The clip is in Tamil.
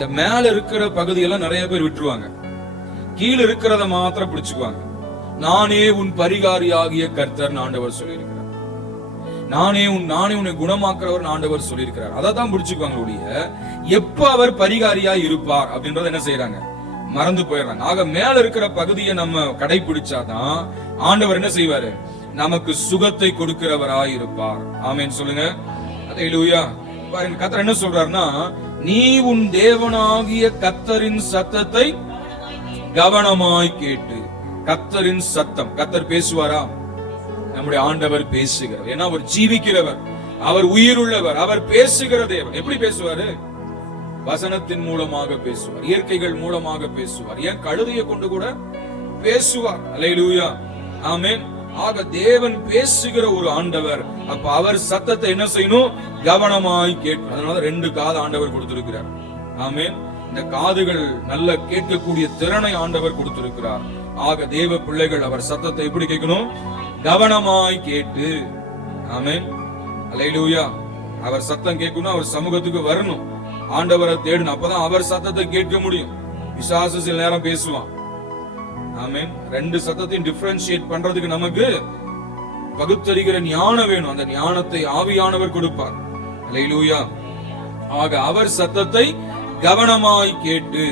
இந்த மேல இருக்கிற பகுதியெல்லாம் நிறைய பேர் விட்டுருவாங்க, கீழே இருக்கிறத மாத்திரம் பிடிச்சுக்குவாங்க. நானே உன் பரிகாரியாகிய கர்த்தர் ஆண்டவர் சொல்லியிருக்கிறார். நானே உன்னை குணமாக்குறவர் ஆண்டவர் சொல்லியிருக்கிறார். அதை தான் பிடிச்சுக்குவாங்க ஒழிய எப்ப அவர் பரிகாரியா இருப்பார் அப்படின்றத என்ன செய்யறாங்க, மறந்து போயிடுறாங்க. ஆக மேல இருக்கிற பகுதியை நம்ம கடைபிடிச்சாதான் ஆண்டவர் என்ன செய்வாரு, நமக்கு சுகத்தை கொடுக்கிறவராய் இருப்பார். ஆமென் சொல்லுங்க. அல்லேலூயா. பாருங்க, கர்த்தர் என்ன சொல்றாருன்னா, நீ உன் தேவனாகிய கர்த்தரின் சத்தத்தை கவனமாய் கேட்டு. கர்த்தரின் சத்தம், கர்த்தர் பேசுவாரா? நம்முடைய ஆண்டவர் பேசுகிறார். ஏன்னா அவர் ஜீவிக்கிறவர், அவர் உயிருள்ளவர், அவர் பேசுகிற தேவன். எப்படி பேசுவாரு? வசனத்தின் மூலமாக பேசுவார், இயற்கைகள் மூலமாக பேசுவார், ஏன் கழுதையை கொண்டு கூட பேசுவார். அல்லேலூயா, ஆமென். ஆக தேவன் பேசுகிற ஒரு ஆண்டவர். அப்ப அவர் சத்தத்தை என்ன செய்யணும், கவனமாய் கேட்கணும். அதனால 2 காது ஆண்டவர் கொடுத்திருக்கிறார். ஆமென். இந்த காதுகள் நல்ல கேட்கக்கூடிய திறனை ஆண்டவர் கொடுத்திருக்கிறார். ஆக தேவ பிள்ளைகள் அவர் சத்தத்தை எப்படி கேட்கணும், கவனமாய் கேட்டு. ஆமென். அல்லேலூயா. அவர் சத்தம் கேட்கணும், அவர் சமூகத்துக்கு வரணும், ஆண்டவரை தேடணும். அப்பதான் அவர் சத்தத்தை கேட்க முடியும். பிசாசு சில நேரம் பேசுவான். ஆமென். 2 சத்தத்தையும் டிஃபரன்ஷியேட் பண்றதுக்கு நமக்கு பகுத்தறிகிற ஞானம் வேணும். அந்த ஞானத்தை ஆவியானவர் கொடுப்பார். அல்லேலூயா. ஆக அவர் சத்தத்தை கவனமாய் கேட்டு.